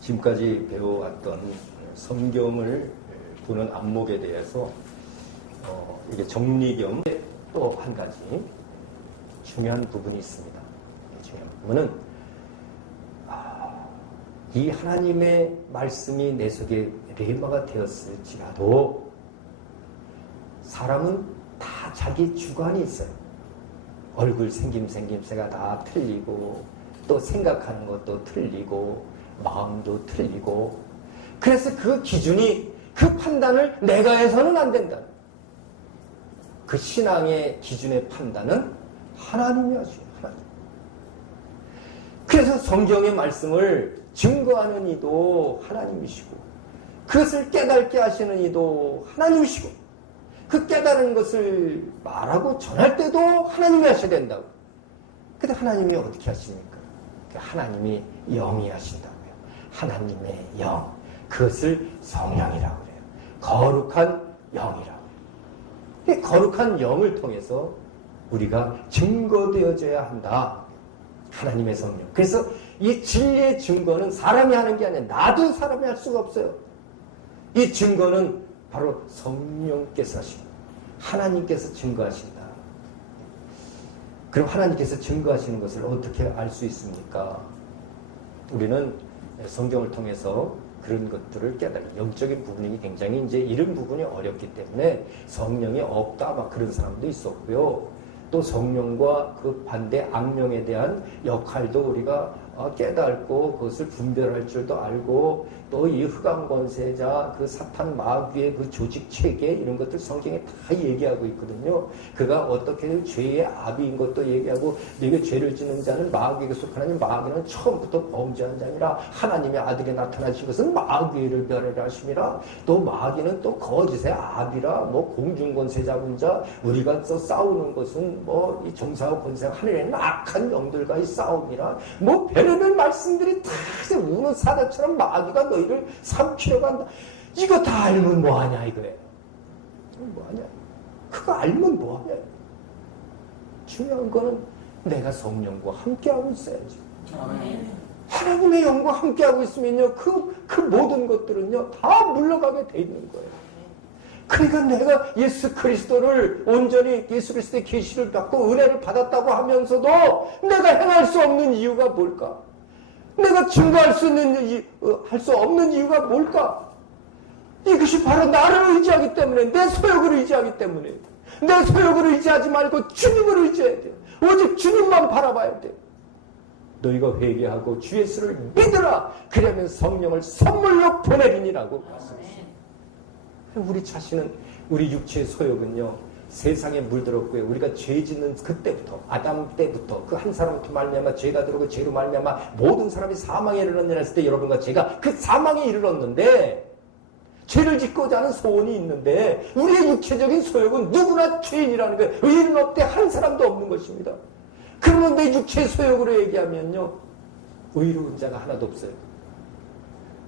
지금까지 배워왔던 성경을 보는 안목에 대해서 이게 정리 겸 또 한 가지 중요한 부분이 있습니다. 중요한 부분은 이 하나님의 말씀이 내 속에 레마가 되었을지라도 사람은 다 자기 주관이 있어요. 얼굴 생김새가 다 틀리고 또 생각하는 것도 틀리고 마음도 틀리고, 그래서 그 기준이, 그 판단을 내가 해서는 안 된다. 그 신앙의 기준의 판단은 하나님이 하시오. 하나님. 그래서 성경의 말씀을 증거하는 이도 하나님이시고, 그것을 깨닫게 하시는 이도 하나님이시고, 그 깨달은 것을 말하고 전할 때도 하나님이 하셔야 된다고. 근데 하나님이 어떻게 하십니까? 하나님이 영이 하신다고요. 하나님의 영, 그것을 성령이라고 그래요. 거룩한 영이라고. 이 거룩한 영을 통해서 우리가 증거되어져야 한다. 하나님의 성령. 그래서 이 진리의 증거는 사람이 하는 게 아니라 나도 사람이 할 수가 없어요. 이 증거는 바로 성령께서 하십니다. 하나님께서 증거하신다. 그럼 하나님께서 증거하시는 것을 어떻게 알 수 있습니까? 우리는 성경을 통해서 그런 것들을 깨달아요. 영적인 부분이 굉장히 이제 이런 부분이 어렵기 때문에 성령이 없다 막 그런 사람도 있었고요. 또 성령과 그 반대 악령에 대한 역할도 우리가 깨닫고 그것을 분별할 줄도 알고, 또 이 흑암 권세자 그 사탄 마귀의 그 조직 체계 이런 것들 성경에 다 얘기하고 있거든요. 그가 어떻게 죄의 아비인 것도 얘기하고, 네게 죄를 짓는 자는 마귀에게 속하나니 마귀는 처음부터 범죄한 자니라. 하나님의 아들이 나타나신 것은 마귀를 멸하심이라. 또 마귀는 또 거짓의 아비라. 뭐 공중 권세 잡은 자, 우리가 또 싸우는 것은 뭐 이 정사와 권세 하늘에 있는 악한 영들과의 싸움이라. 뭐 별의별 말씀들이 다 우는 사자처럼 마귀가 너희를 삼키려고 한다. 이거 다 알면 뭐하냐 이거예요. 뭐하냐. 그거 알면 뭐하냐. 중요한 거는 내가 성령과 함께하고 있어야지. 하나님의 영과 함께하고 있으면요, 그 모든 것들은요 다 물러가게 돼 있는 거예요. 그러니까 내가 예수 그리스도를 온전히 예수 그리스도의 계시를 받고 은혜를 받았다고 하면서도 내가 행할 수 없는 이유가 뭘까? 내가 증거할 수 있는 할 수 없는 이유가 뭘까? 이것이 바로 나를 의지하기 때문에, 내 소욕을 의지하기 때문에. 내 소욕을 의지하지 말고 주님을 의지해야 돼요. 오직 주님만 바라봐야 돼요. 너희가 회개하고 주 예수를 믿으라. 그러면 성령을 선물로 보내리니라고 말씀하셨습니다. 우리 자신은, 우리 육체의 소욕은요 세상에 물들었고요. 우리가 죄 짓는 그때부터, 아담 때부터 그 한 사람부터 말미암아 죄가 들어오고 죄로 말미암아 모든 사람이 사망에 이르렀느냐 했을 때 여러분과 제가 그 사망에 이르렀는데, 죄를 짓고자 하는 소원이 있는데 우리의 육체적인 소욕은 누구나 죄인이라는 거예요. 의인은 없대 한 사람도 없는 것입니다. 그러면 내 육체의 소욕으로 얘기하면요 의로운 자가 하나도 없어요.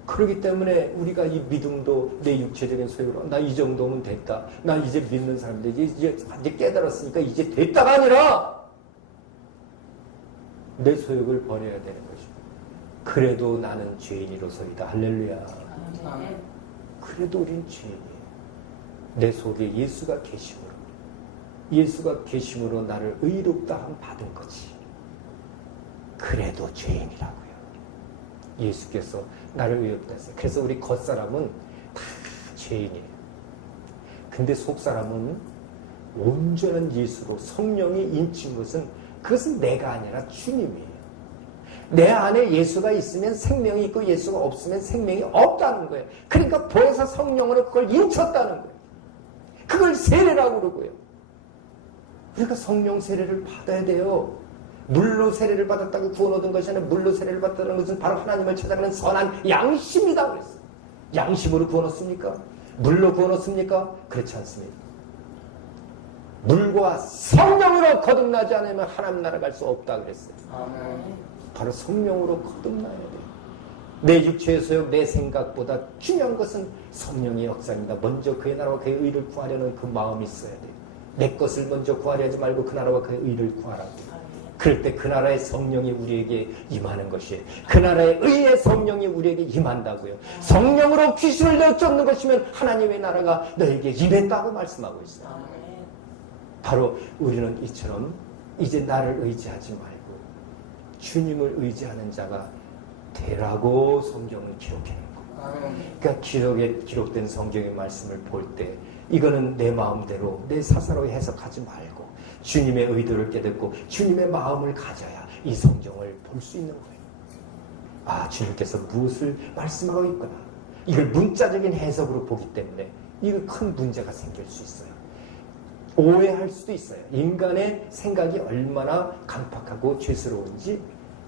그렇기 때문에 우리가 이 믿음도 내 육체적인 소욕으로 나 이 정도면 됐다. 나 이제 믿는 사람들 이제 깨달았으니까 이제 됐다가 아니라 내 소욕을 버려야 되는 것입니다. 그래도 나는 죄인이로소이다. 할렐루야. 그래도 우린 죄인이에요. 내 속에 예수가 계심으로, 예수가 계심으로 나를 의롭다 함 받은 거지. 그래도 죄인이라고요. 예수께서 나를 의롭다 했어요. 그래서 우리 겉사람은 다 죄인이에요. 근데 속사람은 온전한 예수로 성령이 인친 것은, 그것은 내가 아니라 주님이에요. 내 안에 예수가 있으면 생명이 있고 예수가 없으면 생명이 없다는 거예요. 그러니까 보혜사 성령으로 그걸 인쳤다는 거예요. 그걸 세례라고 그러고요. 우리가 성령 세례를 받아야 돼요. 물로 세례를 받았다고 구원 얻은 것이 아니라 물로 세례를 받았다는 것은 바로 하나님을 찾아가는 선한 양심이다 그랬어요. 양심으로 구원 얻습니까? 물로 구원 얻습니까? 그렇지 않습니다. 물과 성령으로 거듭나지 않으면 하나님 나라 갈 수 없다 그랬어요. 바로 성령으로 거듭나야 돼요. 내 육체의 소욕, 내 생각보다 중요한 것은 성령의 역사입니다. 먼저 그의 나라와 그의 의를 구하려는 그 마음이 있어야 돼요. 내 것을 먼저 구하려 하지 말고 그 나라와 그의 의를 구하라고. 그럴 때 그 나라의 성령이 우리에게 임하는 것이에요. 그 나라의 의의 성령이 우리에게 임한다고요. 성령으로 귀신을 내쫓는 것이면 하나님의 나라가 너에게 임했다고 말씀하고 있어요. 바로 우리는 이처럼 이제 나를 의지하지 말고 주님을 의지하는 자가 되라고 성경을 기록해 놓은 거예요. 그러니까 기록된 성경의 말씀을 볼 때 이거는 내 마음대로 내 사사로 해석하지 말고 주님의 의도를 깨닫고 주님의 마음을 가져야 이 성경을 볼 수 있는 거예요. 아, 주님께서 무엇을 말씀하고 있구나. 이걸 문자적인 해석으로 보기 때문에 이거 큰 문제가 생길 수 있어요. 오해할 수도 있어요. 인간의 생각이 얼마나 강팍하고 죄스러운지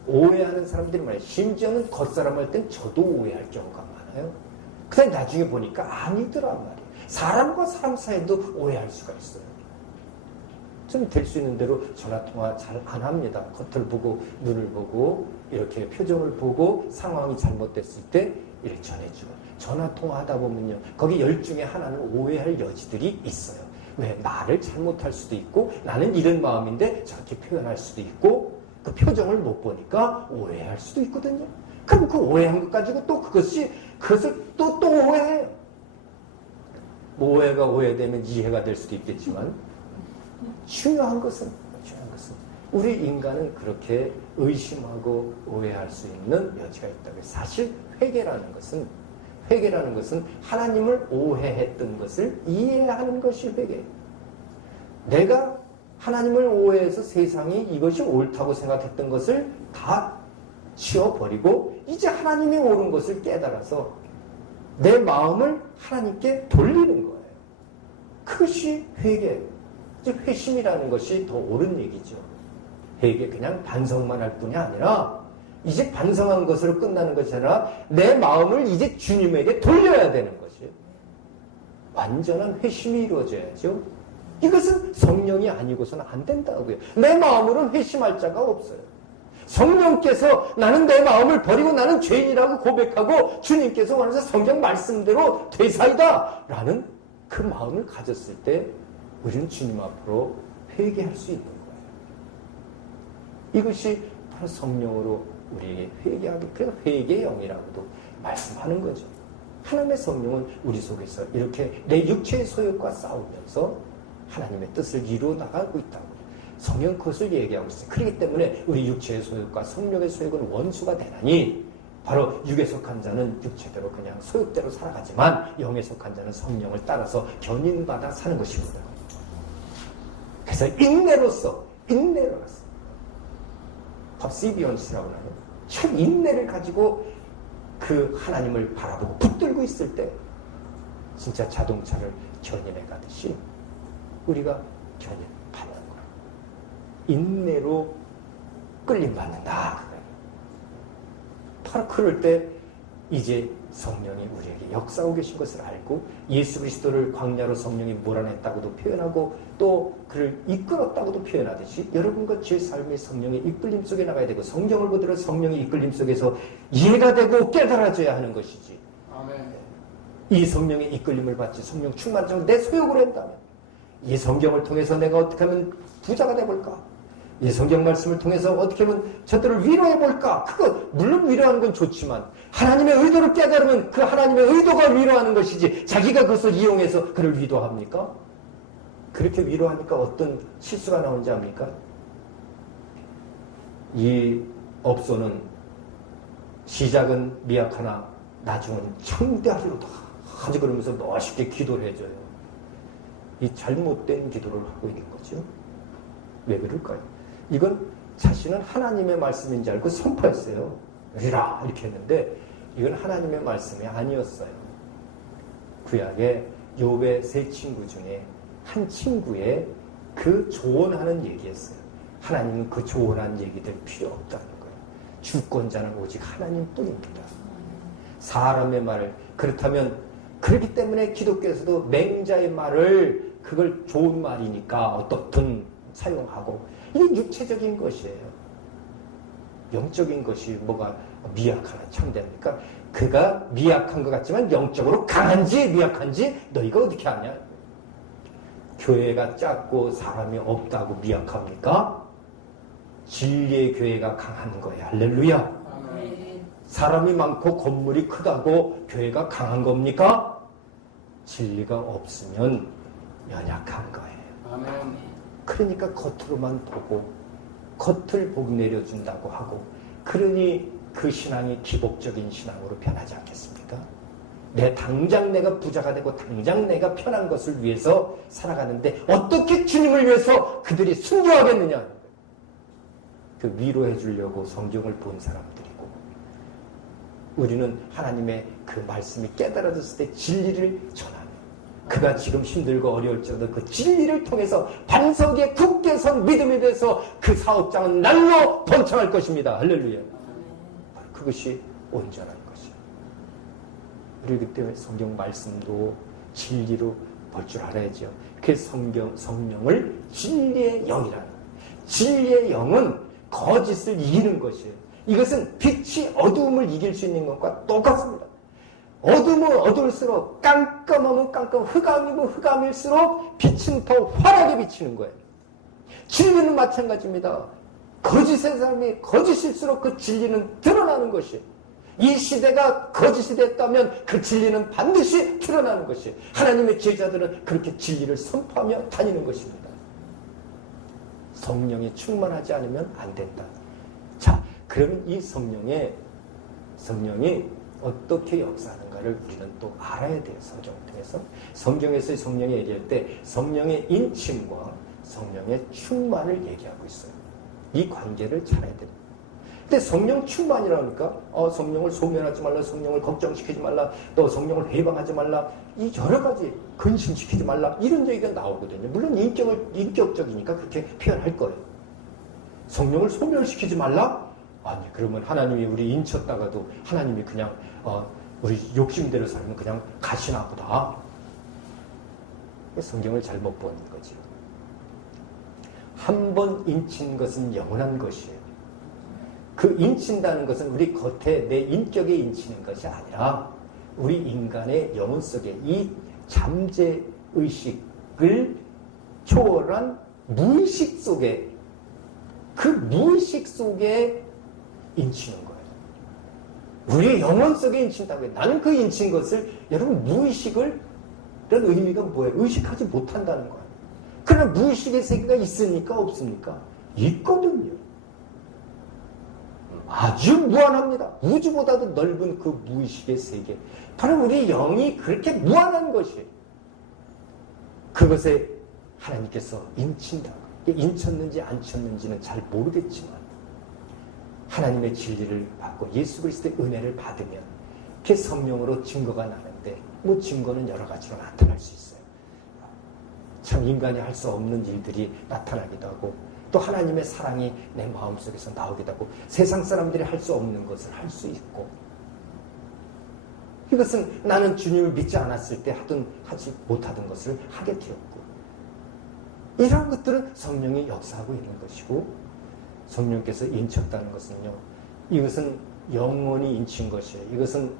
오해하는 사람들이 많아요. 심지어는 겉사람 할 땐 저도 오해할 경우가 많아요. 그런데 나중에 보니까 아니더란 말이에요. 사람과 사람 사이도 오해할 수가 있어요. 좀 될 수 있는 대로 전화통화 잘 안 합니다. 겉을 보고 눈을 보고 이렇게 표정을 보고 상황이 잘못됐을 때 이렇게 전해주고 전화통화하다 보면요. 거기 10중에 하나는 오해할 여지들이 있어요. 왜? 말을 잘못할 수도 있고 나는 이런 마음인데 저렇게 표현할 수도 있고 그 표정을 못 보니까 오해할 수도 있거든요. 그럼 그 오해한 것 가지고 또 그것을 또 오해해요. 오해가 오해되면 이해가 될 수도 있겠지만 중요한 것은 우리 인간은 그렇게 의심하고 오해할 수 있는 여지가 있다고 해요. 사실 회개라는 것은 하나님을 오해했던 것을 이해하는 것이 회개예요. 내가 하나님을 오해해서 세상이 이것이 옳다고 생각했던 것을 다 치워버리고 이제 하나님이 옳은 것을 깨달아서 내 마음을 하나님께 돌리는 거예요. 그것이 회개예요. 즉 회심이라는 것이 더 옳은 얘기죠. 회개 그냥 반성만 할 뿐이 아니라 이제 반성한 것으로 끝나는 것이 아니라 내 마음을 이제 주님에게 돌려야 되는 것이에요. 완전한 회심이 이루어져야죠. 이것은 성령이 아니고서는 안 된다고요. 내 마음으로는 회심할 자가 없어요. 성령께서 나는 내 마음을 버리고 나는 죄인이라고 고백하고 주님께서 원하는 성경 말씀대로 되사이다 라는 그 마음을 가졌을 때 우리는 주님 앞으로 회개할 수 있는 거예요. 이것이 바로 성령으로 우리에게 회개하기, 그래서 회개의 영이라고도 말씀하는 거죠. 하나님의 성령은 우리 속에서 이렇게 내 육체의 소욕과 싸우면서 하나님의 뜻을 이루어 나가고 있다고. 성경 그것을 얘기하고 있어요. 그렇기 때문에 우리 육체의 소욕과 성령의 소욕은 원수가 되나니 바로 육에 속한 자는 육체대로 그냥 소욕대로 살아가지만 영에 속한 자는 성령을 따라서 견인받아 사는 것입니다. 그래서 인내로서 퍼시비언스라고 하는 참 인내를 가지고 그 하나님을 바라보고 붙들고 있을 때 진짜 자동차를 견인해 가듯이 우리가 견인받는 거예요. 인내로 끌림받는다. 바로 그럴 때 이제 성령이 우리에게 역사하고 계신 것을 알고 예수 그리스도를 광야로 성령이 몰아냈다고도 표현하고 또 그를 이끌었다고도 표현하듯이 여러분과 제 삶의 성령의 이끌림 속에 나가야 되고 성경을 보더라도 성령의 이끌림 속에서 이해가 되고 깨달아져야 하는 것이지. 아멘. 이 성령의 이끌림을 받지 성령 충만을 내 소욕으로 한다면 이 성경을 통해서 내가 어떻게 하면 부자가 되볼까? 이 성경 말씀을 통해서 어떻게 하면 저들을 위로해볼까? 그거 물론 위로하는 건 좋지만 하나님의 의도를 깨달으면 그 하나님의 의도가 위로하는 것이지 자기가 그것을 이용해서 그를 위로합니까? 그렇게 위로하니까 어떤 실수가 나오는지 압니까? 이 업소는 시작은 미약하나 나중은 창대하리로다 하지 그러면서 멋있게 기도를 해줘요. 이 잘못된 기도를 하고 있는 거죠. 왜 그럴까요? 이건 자신은 하나님의 말씀인지 알고 선포했어요. 이라 이렇게 했는데 이건 하나님의 말씀이 아니었어요. 구약의 욥의 세 친구 중에 한 친구의 그 조언하는 얘기였어요. 하나님은 그 조언한 얘기들 필요 없다는 거예요. 주권자는 오직 하나님뿐입니다. 사람의 말을 그렇다면 그렇기 때문에 기독교에서도 맹자의 말을 그걸 좋은 말이니까 어떻든 사용하고 이게 육체적인 것이에요. 영적인 것이 뭐가 미약하나 창대합니까? 그가 미약한 것 같지만 영적으로 강한지 미약한지 너희가 어떻게 아냐? 교회가 작고 사람이 없다고 미약합니까? 진리의 교회가 강한 거예요. 할렐루야. 사람이 많고 건물이 크다고 교회가 강한 겁니까? 진리가 없으면 연약한 거예요. 그러니까 겉으로만 보고 겉을 복 내려준다고 하고, 그러니 그 신앙이 기복적인 신앙으로 변하지 않겠습니까? 당장 내가 부자가 되고 당장 내가 편한 것을 위해서 살아가는데 어떻게 주님을 위해서 그들이 순종하겠느냐? 그 위로해 주려고 성경을 본 사람들이고, 우리는 하나님의 그 말씀이 깨달아졌을 때 진리를 전하는, 그가 지금 힘들고 어려울지라도 그 진리를 통해서 반석에 굳게 선 믿음에 대해서 그 사업장은 날로 번창할 것입니다. 할렐루야. 그것이 온전한 것이에요. 그렇기 때문에 성경 말씀도 진리로 볼 줄 알아야죠. 그 성령을 진리의 영이라는, 진리의 영은 거짓을 이기는 것이에요. 이것은 빛이 어두움을 이길 수 있는 것과 똑같습니다. 어두우면 어두울수록, 깜깜하면 깜깜, 흑암이면 흑암일수록 빛은 더 환하게 비치는 거예요. 진리는 마찬가지입니다. 거짓의 사람이 거짓일수록 그 진리는 드러나는 것이에요. 이 시대가 거짓이 됐다면 그 진리는 반드시 드러나는 것이에요. 하나님의 제자들은 그렇게 진리를 선포하며 다니는 것입니다. 성령이 충만하지 않으면 안 된다. 자, 그러면 이 성령이 어떻게 역사하는가를 우리는 또 알아야 돼요. 성경을 통해서. 성경에서 성령이 얘기할 때 성령의 인침과 성령의 충만을 얘기하고 있어요. 이 관계를 잘 알아야 됩니다. 근데 성령 충만이라니까 성령을 소멸하지 말라, 성령을 걱정시키지 말라, 또 성령을 회방하지 말라, 이 여러 가지 근심시키지 말라, 이런 얘기가 나오거든요. 물론 인격적이니까 그렇게 표현할 거예요. 성령을 소멸시키지 말라? 아니, 그러면 하나님이 우리 인쳤다가도 하나님이 그냥 우리 욕심대로 살면 그냥 가시나 보다. 성경을 잘못 보는 거지. 한 번 인친 것은 영원한 것이에요. 그 인친다는 것은 우리 겉에 내 인격에 인치는 것이 아니라 우리 인간의 영혼 속에 이 잠재의식을 초월한 무의식 속에, 그 무의식 속에 인치는 거예요. 우리의 영혼 속에 인친다고 해요. 나는 그 인친 것을, 여러분, 무의식을, 이런 의미가 뭐예요? 의식하지 못한다는 거예요. 그러나 무의식의 세계가 있습니까? 없습니까? 있거든요. 아주 무한합니다. 우주보다도 넓은 그 무의식의 세계. 바로 우리 영이 그렇게 무한한 것이에요. 그것에 하나님께서 인친다. 인쳤는지 안 쳤는지는 잘 모르겠지만 하나님의 진리를 받고 예수 그리스도의 은혜를 받으면 그 성령으로 증거가 나는데, 뭐 증거는 여러 가지로 나타날 수 있어요. 참 인간이 할 수 없는 일들이 나타나기도 하고, 또 하나님의 사랑이 내 마음속에서 나오기도 하고, 세상 사람들이 할 수 없는 것을 할 수 있고, 이것은 나는 주님을 믿지 않았을 때 하지 못하던 것을 하게 되었고, 이런 것들은 성령이 역사하고 있는 것이고, 성령께서 인쳤다는 것은요, 이것은 영원히 인친 것이에요. 이것은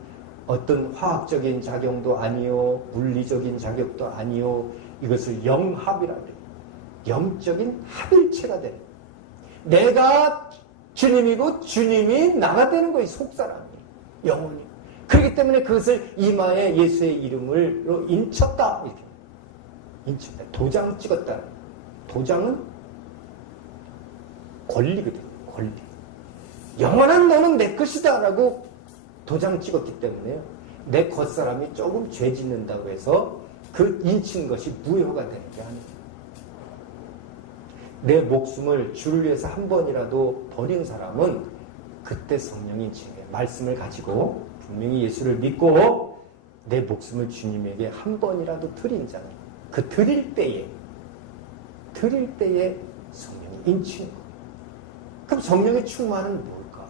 어떤 화학적인 작용도 아니요, 물리적인 작용도 아니요, 이것을 영합이라고 해요. 영적인 합일체가 돼요. 내가 주님이고 주님이 나가 되는 거예요. 속사람이. 영혼이. 그렇기 때문에 그것을 이마에 예수의 이름으로 인쳤다. 이렇게. 인쳤다. 도장 찍었다. 도장은 권리거든. 권리. 영원한 너는 내 것이다 라고 도장 찍었기 때문에요. 내 겉사람이 조금 죄 짓는다고 해서 그 인친 것이 무효가 되는 게 아니에요. 내 목숨을 주를 위해서 한 번이라도 버린 사람은 그때 성령이 인치는 거예요. 말씀을 가지고 분명히 예수를 믿고 내 목숨을 주님에게 한 번이라도 드린 자는 그 드릴 때에 성령이 인치는 거예요. 그럼 성령의 충만은 뭘까?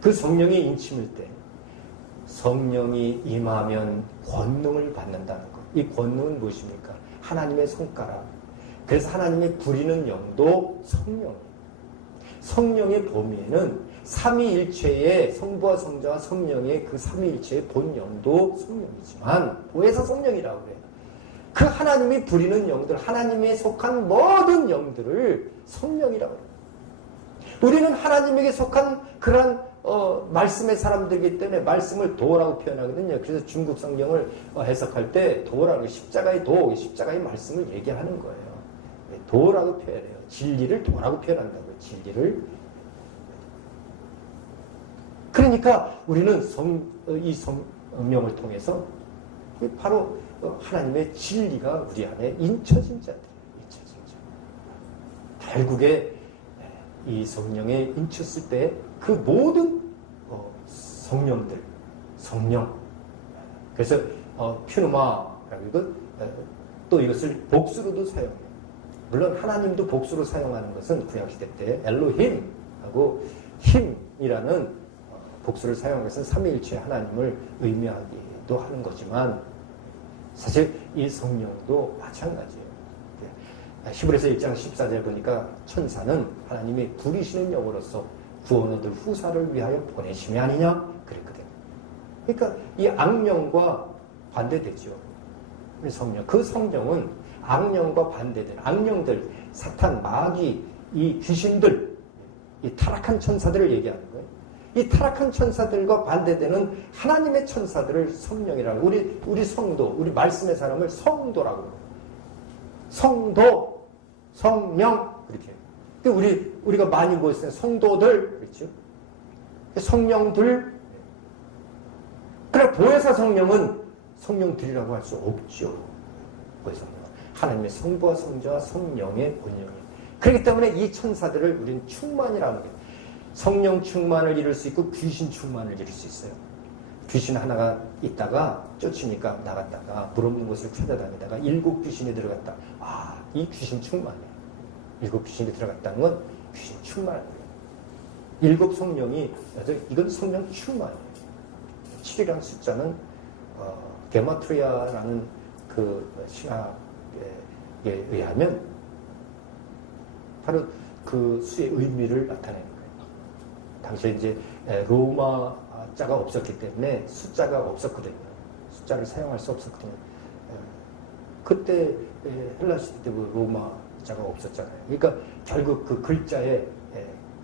그 성령의 인침일 때 성령이 임하면 권능을 받는다는 것. 이 권능은 무엇입니까? 하나님의 손가락. 그래서 하나님의 부리는 영도 성령이에요. 성령의 범위에는 삼위일체의 성부와 성자와 성령의 그 삼위일체의 본영도 성령이지만, 보혜사 성령이라고 해요. 그 하나님이 부리는 영들, 하나님에 속한 모든 영들을 성령이라고 해요. 우리는 하나님에게 속한 그러한 말씀의 사람들이기 때문에 말씀을 도라고 표현하거든요. 그래서 중국 성경을 해석할 때 도라고 십자가의 도, 십자가의 말씀을 얘기하는 거예요. 도라고 표현해요. 진리를 도라고 표현한다고요. 진리를. 그러니까 우리는 이 성령을 통해서 바로 하나님의 진리가 우리 안에 인쳐진 자들이에요. 인쳐진 자. 결국에 이 성령에 인쳤을 때 그 모든 성령들, 성령. 그래서 퓨누마라고 또 이것을 복수로도 사용해요. 물론 하나님도 복수로 사용하는 것은 구약시대 때 엘로힘하고 힘이라는 복수를 사용한 것은 삼위일체 하나님을 의미하기도 하는 거지만 사실 이 성령도 마찬가지예요. 히브리서 1장 14절 보니까 천사는 하나님이 부리시는 영으로서 구원 얻을 후사를 위하여 보내심이 아니냐 그랬거든요. 그러니까 이 악령과 반대되죠. 성령. 그 성령은 악령과 반대된 악령들, 사탄, 마귀, 이 귀신들, 이 타락한 천사들을 얘기하는 거예요. 이 타락한 천사들과 반대되는 하나님의 천사들을 성령이라고, 우리 성도, 우리 말씀의 사람을 성도라고 해요. 성도, 성령, 그렇게. 우리가 많이 보였어요. 성도들, 그렇죠? 성령들. 그래, 보혜사 성령은 성령들이라고 할 수 없죠. 보혜사 성령. 하나님의 성부와 성자와 성령의 본령이에요. 그렇기 때문에 이 천사들을 우리는 충만이라는 거예요. 성령 충만을 이룰 수 있고 귀신 충만을 이룰 수 있어요. 귀신 하나가 있다가 쫓으니까 나갔다가 물 없는 곳을 찾아다니다가 7 귀신이 들어갔다. 아, 이 귀신 충만이에요. 7 귀신이 들어갔다는 건 귀신 충만한 거예요. 7 성령이, 이건 성령 충만이에요. 7이라는 숫자는 게마트리아라는 그 신학에 의하면 바로 그 수의 의미를 나타내는 거예요. 당시에 이제 로마자가 없었기 때문에 숫자가 없었거든요. 숫자를 사용할 수 없었거든요. 그때 헬라 시대 때 로마자가 없었잖아요. 그러니까 결국 그 글자에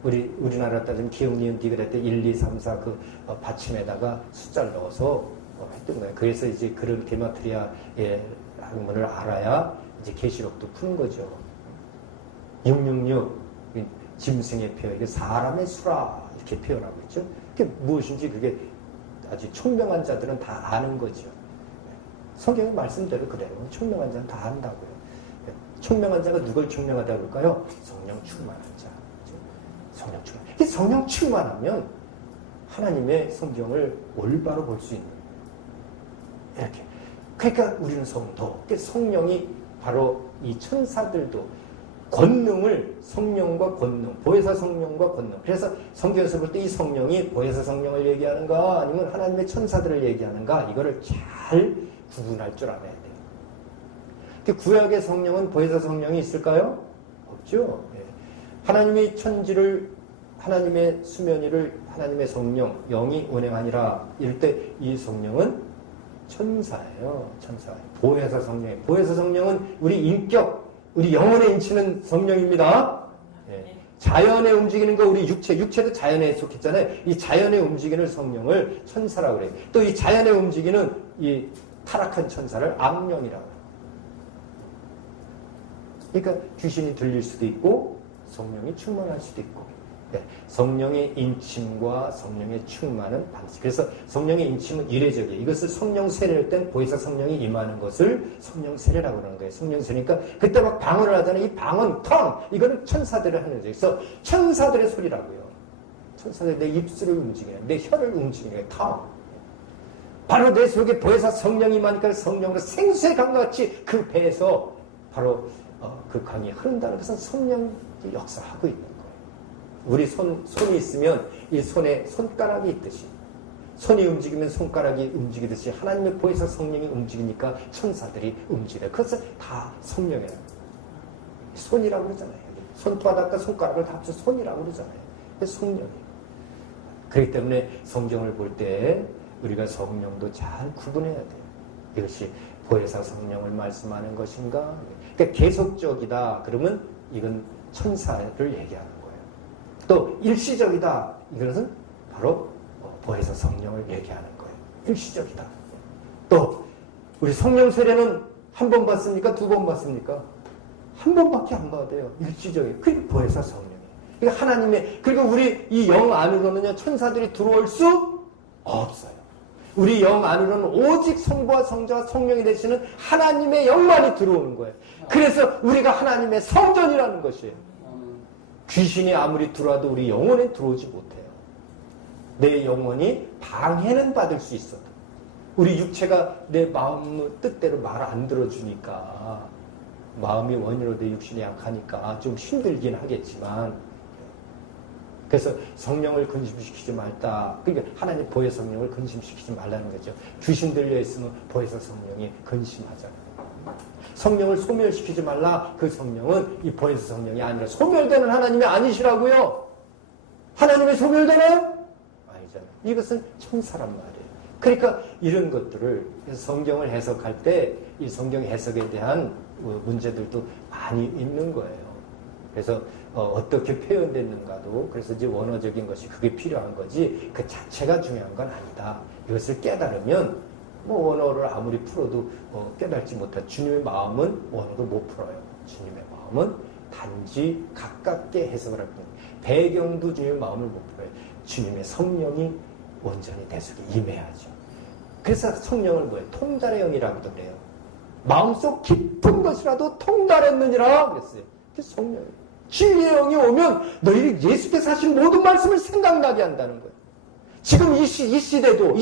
우리나라 따지면 기역, 니은, 디귿 할 때 1, 2, 3, 4 그 받침에다가 숫자를 넣어서 했던 거예요. 그래서 이제 그런 게마트리아의 학문을 알아야 이제 계시록도 푸는 거죠. 666 짐승의 표, 이게 사람의 수라 이렇게 표현하고 있죠. 그게 무엇인지 그게 아주 총명한 자들은 다 아는 거죠. 성경의 말씀대로 그래요. 총명한 자는 다 안다고요. 총명한 자가 누굴 총명하다고 할까요? 성령 충만한 자. 성령 충만. 성령 충만하면 하나님의 성경을 올바로 볼 수 있는 이렇게. 그러니까 우리는 성도. 성령이 바로 이 천사들도 권능을, 성령과 권능, 보혜사 성령과 권능. 그래서 성경에서 볼 때 이 성령이 보혜사 성령을 얘기하는가 아니면 하나님의 천사들을 얘기하는가 이거를 잘 구분할 줄 알아야 돼요. 구약의 성령은 보혜사 성령이 있을까요? 없죠. 하나님의 천지를, 하나님의 수면위를 하나님의 성령, 영이 운행하니라 이럴 때 이 성령은 천사예요. 천사. 보혜사 성령이에요. 보혜사 성령은 우리 인격, 우리 영혼에 인치는 성령입니다. 자연에 움직이는 거 우리 육체도 자연에 속했잖아요. 이 자연에 움직이는 성령을 천사라고 그래요. 또 이 자연에 움직이는 이 타락한 천사를 악령이라고 해요. 그러니까 귀신이 들릴 수도 있고 성령이 충만할 수도 있고 성령의 인침과 성령의 충만은 반드시. 그래서 성령의 인침은 이례적이에요. 이것을 성령 세례할 땐 보혜사 성령이 임하는 것을 성령 세례라고 그러는 거예요. 성령 세례니까 그때 막 방언을 하잖아요. 이 방언, 텅 이거는 천사들을 하는 거죠. 그래서 천사들의 소리라고요. 천사들 내 입술을 움직이는, 내 혀를 움직이는 거예요. 텅. 바로 내 속에 보혜사 성령이 임하니까 성령으로 생수의 강과 같이 그 배에서 바로 그 강이 흐른다는 것은 성령이 역사하고 있는 거예요. 우리 손이 있으면 이 손에 손가락이 있듯이 손이 움직이면 손가락이 움직이듯이 하나님의 보혜사 성령이 움직이니까 천사들이 움직여요. 그것을 다 성령이에요. 손이라고 그러잖아요. 손바닥과 손가락을 다 합쳐 손이라고 그러잖아요. 성령이에요. 그렇기 때문에 성경을 볼 때 우리가 성령도 잘 구분해야 돼요. 이것이 보혜사 성령을 말씀하는 것인가? 그러니까 계속적이다. 그러면 이건 천사를 얘기하는 거예요. 또 일시적이다. 이것은 바로 보혜사 성령을 얘기하는 거예요. 일시적이다. 또 우리 성령 세례는 한 번 받습니까? 두 번 받습니까? 한 번밖에 안 받아요. 일시적이에요. 그게 보혜사 성령이에요. 그러니까 하나님의, 그리고 우리 이 영 안으로는요, 천사들이 들어올 수 없어요. 우리 영 안으로는 오직 성부와 성자와 성령이 되시는 하나님의 영만이 들어오는 거예요. 그래서 우리가 하나님의 성전이라는 것이에요. 귀신이 아무리 들어와도 우리 영혼에 들어오지 못해요. 내 영혼이 방해는 받을 수 있어도 우리 육체가 내 마음 뜻대로 말 안 들어주니까, 마음이 원인으로 내 육신이 약하니까 좀 힘들긴 하겠지만, 그래서 성령을 근심시키지 말다. 그러니까 하나님 보혜사 성령을 근심시키지 말라는 거죠. 귀신 들려 있으면 보혜사 성령이 근심하잖아요. 성령을 소멸시키지 말라. 그 성령은 이 보혜사 성령이 아니라 소멸되는 하나님이 아니시라고요. 하나님이 소멸되나요? 아니잖아요. 이것은 천사란 말이에요. 그러니까 이런 것들을 성경을 해석할 때 이 성경 해석에 대한 문제들도 많이 있는 거예요. 그래서 어떻게 표현됐는가도, 그래서 이제 원어적인 것이 그게 필요한 거지 그 자체가 중요한 건 아니다. 이것을 깨달으면 뭐 원어를 아무리 풀어도 깨달지 못한 주님의 마음은 원어로 못 풀어요. 주님의 마음은 단지 가깝게 해석을 할 뿐. 배경도 주님의 마음을 못 풀어요. 주님의 성령이 온전히 내 속에 임해야죠. 그래서 성령을 뭐예요? 통달의 영이라고도 그래요. 마음속 깊은 것이라도 통달했느니라 그랬어요. 그게 성령이에요. 진리의 영이 오면 너희를 예수께서 하신 모든 말씀을 생각나게 한다는 거예요. 지금 이 시대도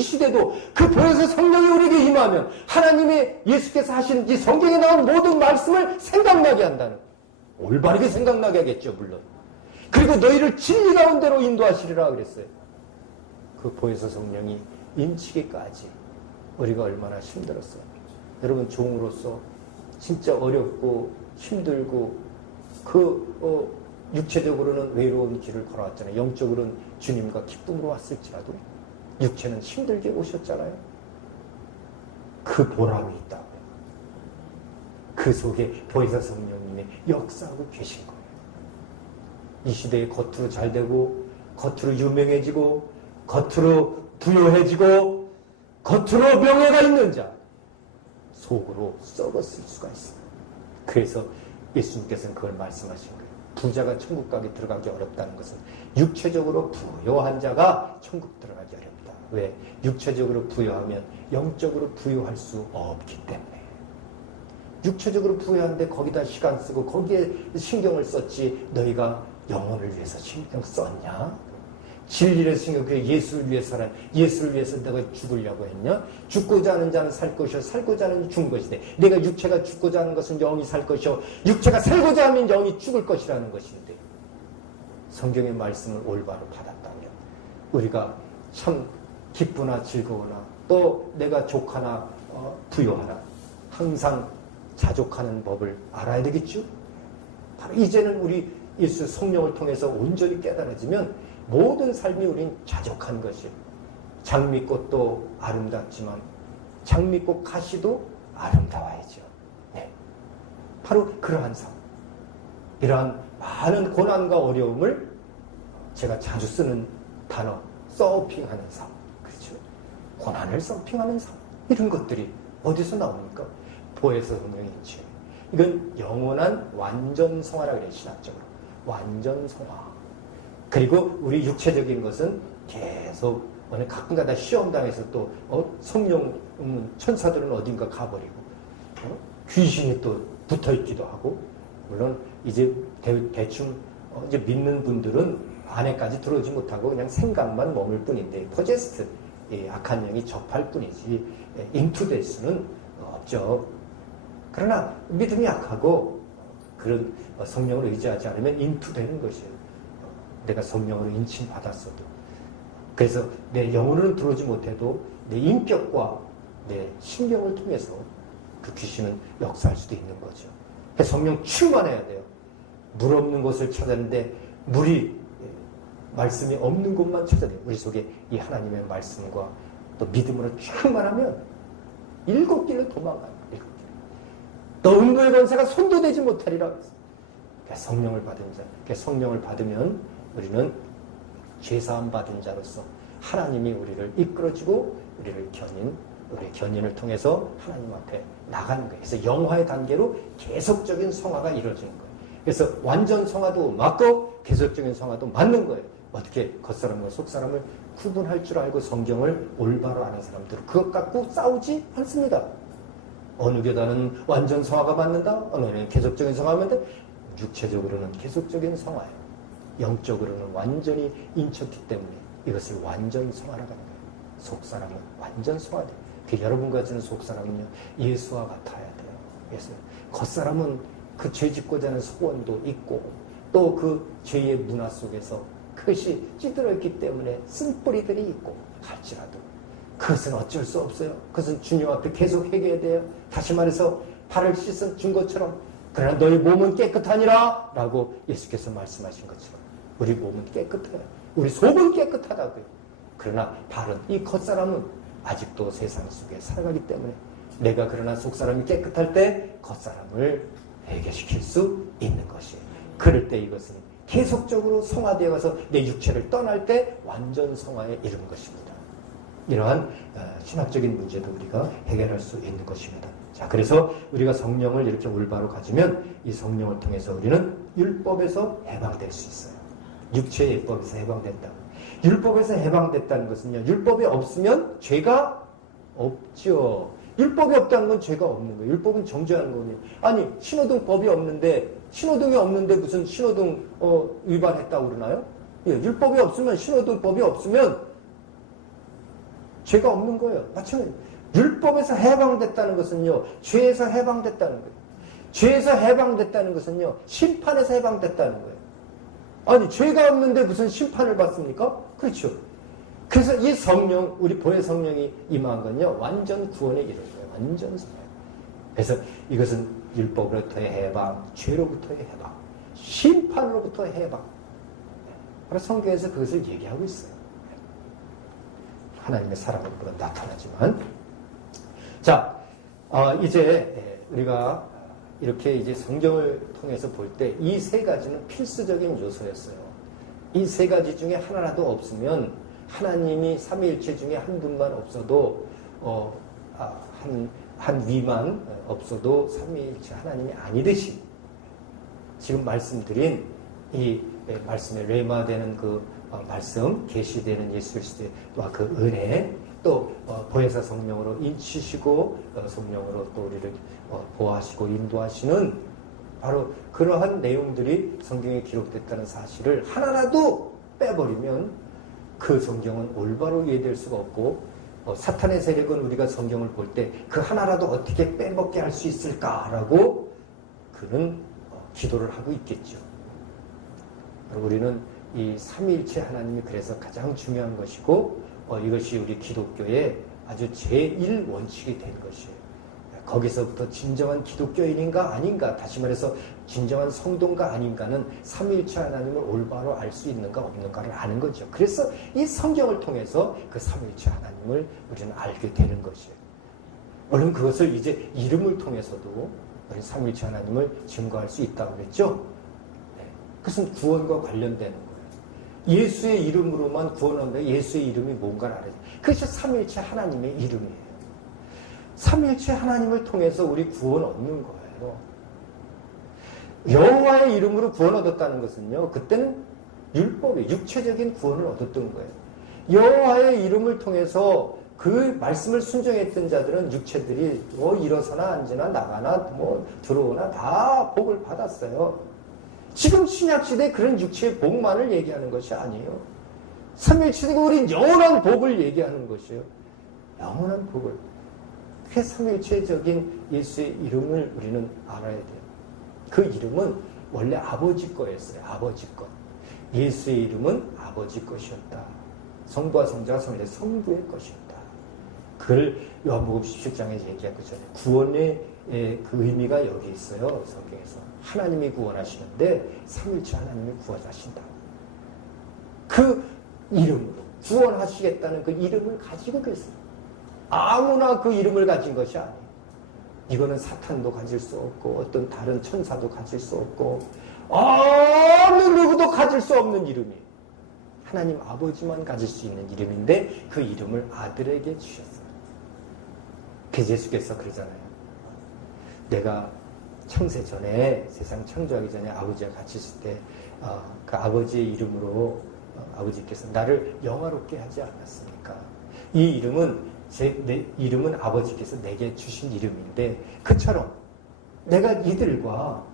그 보혜사 성령이 우리에게 임하면 하나님의 예수께서 하신 이 성경에 나온 모든 말씀을 생각나게 한다는 거예요. 올바르게 생각나게 하겠죠, 물론. 그리고 너희를 진리 가운데로 인도하시리라 그랬어요. 그 보혜사 성령이 임치기까지 우리가 얼마나 힘들었어요. 여러분, 종으로서 진짜 어렵고 힘들고 육체적으로는 외로운 길을 걸어왔잖아요. 영적으로는 주님과 기쁨으로 왔을지라도 육체는 힘들게 오셨잖아요. 그 보람이 있다고요. 그 속에 보혜사 성령님의 역사하고 계신 거예요. 이 시대에 겉으로 잘되고 겉으로 유명해지고 겉으로 부유해지고 겉으로 명예가 있는 자, 속으로 썩었을 수가 있어요. 그래서 예수님께서는 그걸 말씀하신 거예요. 부자가 천국 가게 들어가기 어렵다는 것은 육체적으로 부유한 자가 천국 들어가기 어렵다. 왜? 육체적으로 부유하면 영적으로 부유할 수 없기 때문에. 육체적으로 부유한데 거기다 시간 쓰고 거기에 신경을 썼지 너희가 영혼을 위해서 신경 썼냐? 진리를 생각해 예수를 위해서란, 예수를 위해서 내가 죽으려고 했냐? 죽고자 하는 자는 살 것이요 살고자 하는 자는 죽은 것이되, 내가 육체가 죽고자 하는 것은 영이 살 것이요 육체가 살고자 하면 영이 죽을 것이라는 것인데, 성경의 말씀을 올바로 받았다면 우리가 참 기쁘나 즐거우나 또 내가 족하나 부요하나 항상 자족하는 법을 알아야 되겠죠? 바로 이제는 우리 예수 성령을 통해서 온전히 깨달아지면 모든 삶이 우린 자족한 것이에요. 장미꽃도 아름답지만 장미꽃 가시도 아름다워야죠. 네. 바로 그러한 삶. 이러한 많은 고난과 어려움을 제가 자주 쓰는 단어, 서핑하는 삶. 그렇죠? 고난을 서핑하는 삶. 이런 것들이 어디서 나옵니까? 보혜사 성령의 인치. 이건 영원한 완전성화라고 그래요. 신학적으로. 완전성화. 그리고 우리 육체적인 것은 계속 어느 가끔가다 시험당해서 또 성령 천사들은 어딘가 가버리고 귀신이 또 붙어있기도 하고, 물론 이제 대충 이제 믿는 분들은 안에까지 들어오지 못하고 그냥 생각만 머물 뿐인데 포제스트, 악한 영이 접할 뿐이지 인투될 수는 없죠. 그러나 믿음이 약하고 그런 성령을 의지하지 않으면 인투되는 것이에요. 내가 성령으로 인침받았어도. 그래서 내 영으로는 들어오지 못해도 내 인격과 내 신경을 통해서 그 귀신은 역사할 수도 있는 거죠. 그래서 성령 충만해야 돼요. 물 없는 곳을 찾았는데 물이, 말씀이 없는 곳만 찾아야 돼요. 우리 속에 이 하나님의 말씀과 또 믿음으로 충만하면 7길로 도망가요. 7길. 또 음부의 권세가 손도 대지 못하리라. 성령을 받은 자, 성령을 받으면 우리는 죄사함 받은 자로서 하나님이 우리를 이끌어주고 우리의 견인을 통해서 하나님 앞에 나가는 거예요. 그래서 영화의 단계로 계속적인 성화가 이루어지는 거예요. 그래서 완전 성화도 맞고 계속적인 성화도 맞는 거예요. 어떻게 겉사람과 속사람을 구분할 줄 알고 성경을 올바로 아는 사람들은 그것 갖고 싸우지 않습니다. 어느 교단은 완전 성화가 맞는다, 어느 교단은 계속적인 성화가 맞는다. 육체적으로는 계속적인 성화예요. 영적으로는 완전히 인쳤기 때문에 이것을 완전 성화라고 하는 거예요. 속사람은 완전 성화돼요. 그 여러분과 저는 속사람은요, 예수와 같아야 돼요. 그래서 겉사람은 그 죄 짓고자 하는 소원도 있고 또 그 죄의 문화 속에서 그것이 찌들어있기 때문에 쓴뿌리들이 있고 할지라도 그것은 어쩔 수 없어요. 그것은 주님 앞에 계속 회개해야 돼요. 다시 말해서 발을 씻은 것처럼 그러나 너희 몸은 깨끗하니라 라고 예수께서 말씀하신 것처럼 우리 몸은 깨끗해요. 우리 속은 깨끗하다고요. 그러나 발은, 이 겉사람은 아직도 세상 속에 살아가기 때문에 내가 그러나 속사람이 깨끗할 때 겉사람을 회개시킬 수 있는 것이에요. 그럴 때 이것은 계속적으로 성화되어 가서 내 육체를 떠날 때 완전 성화에 이르는 것입니다. 이러한 신학적인 문제도 우리가 해결할 수 있는 것입니다. 자, 그래서 우리가 성령을 이렇게 올바로 가지면 이 성령을 통해서 우리는 율법에서 해방될 수 있어요. 육체의 율법에서 해방된다. 율법에서 해방됐다는 것은요, 율법이 없으면 죄가 없죠. 율법이 없다는 건 죄가 없는 거예요. 율법은 정죄하는 거거든요. 아니, 신호등법이 없는데, 신호등이 없는데 무슨 신호등 위반했다고 그러나요? 예, 율법이 없으면, 신호등법이 없으면 죄가 없는 거예요. 마찬가지로 율법에서 해방됐다는 것은요, 죄에서 해방됐다는 거예요. 죄에서 해방됐다는 것은요, 심판에서 해방됐다는 거예요. 아니, 죄가 없는데 무슨 심판을 받습니까? 그렇죠. 그래서 이 성령, 우리 보혜 성령이 임한 건요, 완전 구원에 이르는 거예요. 완전 성령. 그래서 이것은 율법으로부터의 해방, 죄로부터의 해방, 심판으로부터의 해방. 바로 성경에서 그것을 얘기하고 있어요. 하나님의 사랑으로 나타나지만. 자, 이제 우리가 이렇게 이제 성경을 통해서 볼 때 이 세 가지는 필수적인 요소였어요. 이 세 가지 중에 하나라도 없으면 하나님이 삼위일체 중에 한 분만 없어도 한 위만 없어도 삼위일체 하나님이 아니듯이 지금 말씀드린 이 말씀에 레마되는 그 말씀, 계시되는 예수 그리스도와 그 은혜, 또 보혜사 성령으로 인치시고 성령으로 또 우리를 보호하시고 인도하시는 바로 그러한 내용들이 성경에 기록됐다는 사실을 하나라도 빼버리면 그 성경은 올바로 이해될 수가 없고 사탄의 세력은 우리가 성경을 볼 때 그 하나라도 어떻게 빼먹게 할 수 있을까라고 그는 기도를 하고 있겠죠. 우리는 이 삼위일체 하나님이 그래서 가장 중요한 것이고 이것이 우리 기독교의 아주 제1원칙이 된 것이에요. 거기서부터 진정한 기독교인인가 아닌가, 다시 말해서 진정한 성도인가 아닌가는 삼위일체 하나님을 올바로 알 수 있는가 없는가를 아는 거죠. 그래서 이 성경을 통해서 그 삼위일체 하나님을 우리는 알게 되는 것이에요. 물론 그것을 이제 이름을 통해서도 우리 삼위일체 하나님을 증거할 수 있다고 그랬죠. 네. 그것은 구원과 관련되는 거예요. 예수의 이름으로만 구원한다. 예수의 이름이 뭔가를 알아야 돼. 그것이 삼위일체 하나님의 이름이에요. 삼위일체 하나님을 통해서 우리 구원 얻는 거예요. 여호와의 이름으로 구원 얻었다는 것은요, 그때는 율법의 육체적인 구원을 얻었던 거예요. 여호와의 이름을 통해서 그 말씀을 순종했던 자들은 육체들이 뭐 일어서나 앉으나 나가나 뭐 들어오나 다 복을 받았어요. 지금 신약시대에 그런 육체의 복만을 얘기하는 것이 아니에요. 삼위일체가 우리 영원한 복을 얘기하는 것이에요. 영원한 복을. 그 삼위일체적인 예수의 이름을 우리는 알아야 돼요. 그 이름은 원래 아버지 거였어요. 아버지 것. 예수의 이름은 아버지 것이었다. 성부와 성자가 성부의 것이었다. 그걸 요한복음 17장에 얘기한 것처럼 구원의 그 의미가 여기 있어요. 성경에서. 하나님이 구원하시는데 삼위일체 하나님이 구원하신다. 그 이름으로 구원하시겠다는 그 이름을 가지고 계세요. 아무나 그 이름을 가진 것이 아니에요. 이거는 사탄도 가질 수 없고 어떤 다른 천사도 가질 수 없고 어느 누구도 가질 수 없는 이름이에요. 하나님 아버지만 가질 수 있는 이름인데 그 이름을 아들에게 주셨어요. 그래서 예수께서 그러잖아요. 내가 창세 전에, 세상 창조하기 전에 아버지와 같이 있을 때 그 아버지의 이름으로 아버지께서 나를 영화롭게 하지 않았습니까? 이 이름은 내 이름은 아버지께서 내게 주신 이름인데 그처럼 내가 이들과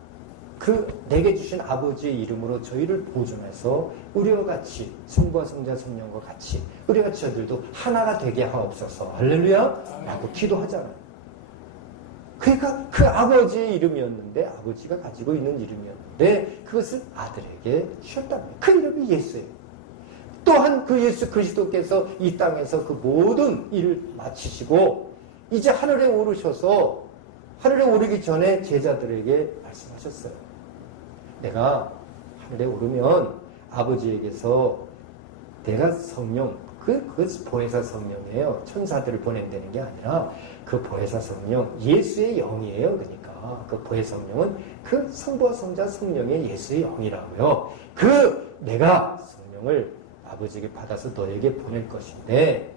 내게 주신 아버지의 이름으로 저희를 보존해서 우리와 같이 성부와 성자 성령과 같이 우리 같이 저들도 하나가 되게 하옵소서 할렐루야 라고 기도하잖아요. 그러니까 그 아버지의 이름이었는데 아버지가 가지고 있는 이름이었는데 그것을 아들에게 주셨다는 거예요. 그 이름이 예수예요. 또한 그 예수 그리스도께서 이 땅에서 그 모든 일을 마치시고 이제 하늘에 오르셔서 하늘에 오르기 전에 제자들에게 말씀하셨어요. 내가 하늘에 오르면 아버지에게서 내가 성령, 그것이 보혜사 성령이에요. 천사들을 보낸다는 게 아니라 그 보혜사 성령, 예수의 영이에요. 그러니까 그 보혜사 성령은 그 성부와 성자 성령의 예수의 영이라고요. 내가 성령을 아버지에게 받아서 너에게 보낼 것인데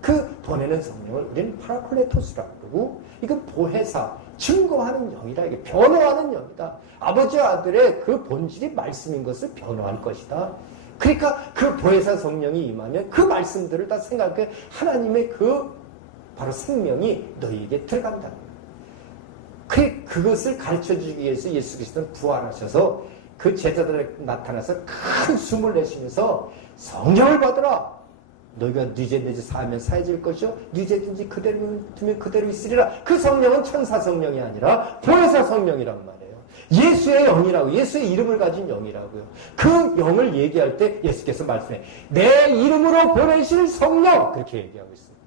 그 보내는 성령을 우리는 파라클레토스라고 그러고 이건 보혜사, 증거하는 영이다. 이게 변호하는 영이다. 아버지와 아들의 그 본질이 말씀인 것을 변호할 것이다. 그러니까 그 보혜사 성령이 임하면 그 말씀들을 다 생각해 하나님의 바로 생명이 너희에게 들어간다는 거예요. 그것을 가르쳐주기 위해서 예수 그리스도는 부활하셔서 그 제자들에게 나타나서 큰 숨을 내쉬면서 성령을 받으라. 너희가 뉘제 사하면 사해질 것이요 뉘제든지 그대로 두면 그대로 있으리라. 그 성령은 천사 성령이 아니라 보혜사 성령이란 말이에요. 예수의 영이라고, 예수의 이름을 가진 영이라고요. 그 영을 얘기할 때 예수께서 말씀해 내 이름으로 보내실 성령 그렇게 얘기하고 있습니다.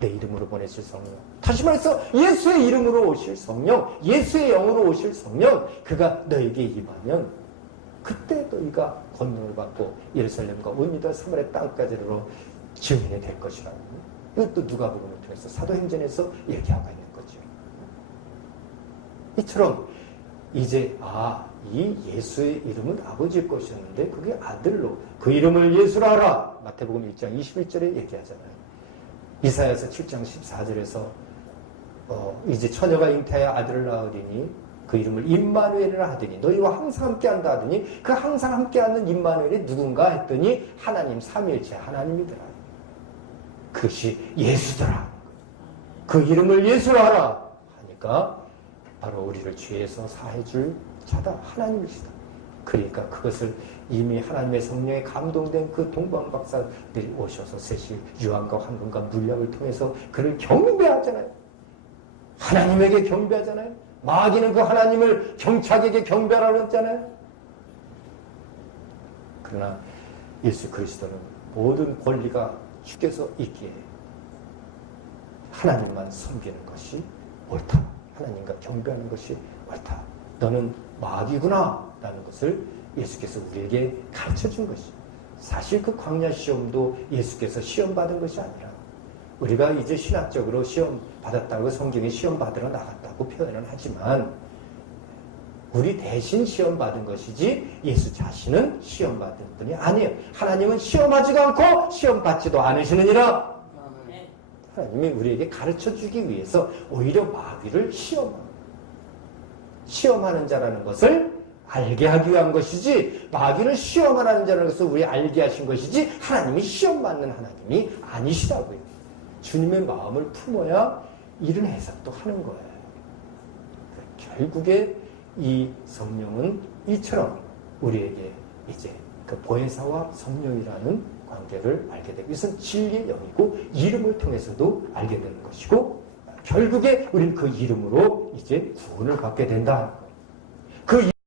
내 이름으로 보내실 성령. 다시 말해서 예수의 이름으로 오실 성령, 예수의 영으로 오실 성령, 그가 너에게 임하면 그때 너희가 권능을 받고 예루살렘과 온 유다 사마리아 땅까지로 증인이 될 것이라고. 이것도 누가복음을 통해서 사도행전에서 얘기하고 있는 거죠. 이처럼 이제 이 예수의 이름은 아버지의 것이었는데 그게 아들로 그 이름을 예수라 하라. 마태복음 1장 21절에 얘기하잖아요. 이사야서 7장 14절에서 이제 처녀가 잉태하여 아들을 낳으리니 그 이름을 임마누엘이라 하더니 너희와 항상 함께한다 하더니 그 항상 함께하는 임마누엘이 누군가 했더니 하나님 삼위일체 하나님이더라. 그것이 예수더라. 그 이름을 예수라 하라 하니까 바로 우리를 죄에서 사해줄 자다 하나님이시다. 그러니까 그것을 이미 하나님의 성령에 감동된 그 동방 박사들이 오셔서 세실 유황과 황금과 물약을 통해서 그를 경배하잖아요. 하나님에게 경배하잖아요. 마귀는 그 하나님을 경착에게 경배하라고 했잖아요. 그러나 예수 그리스도는 모든 권리가 주께서 있기에 하나님만 섬기는 것이 옳다. 하나님과 경배하는 것이 옳다. 너는 마귀구나 라는 것을 예수께서 우리에게 가르쳐준 것이. 사실 그 광야 시험도 예수께서 시험 받은 것이 아니라 우리가 이제 신학적으로 시험 받았다고 성경에 시험 받으러 나갔다고 표현을 하지만 우리 대신 시험 받은 것이지 예수 자신은 시험 받은 분이 아니에요. 하나님은 시험하지도 않고 시험 받지도 않으시느니라. 하나님이 우리에게 가르쳐주기 위해서 오히려 마귀를 시험하는 자라는 것을 알게 하기 위한 것이지 마귀는 시험하라는 자라는 것을 우리 알게 하신 것이지 하나님이 시험 받는 하나님이 아니시다고요. 주님의 마음을 품어야 이런 해석도 하는 거예요. 결국에 이 성령은 이처럼 우리에게 이제 그 보혜사와 성령이라는 관계를 알게 되고 이것은 진리의 영이고 이름을 통해서도 알게 되는 것이고 결국에 우리는 그 이름으로 이제 구원을 받게 된다.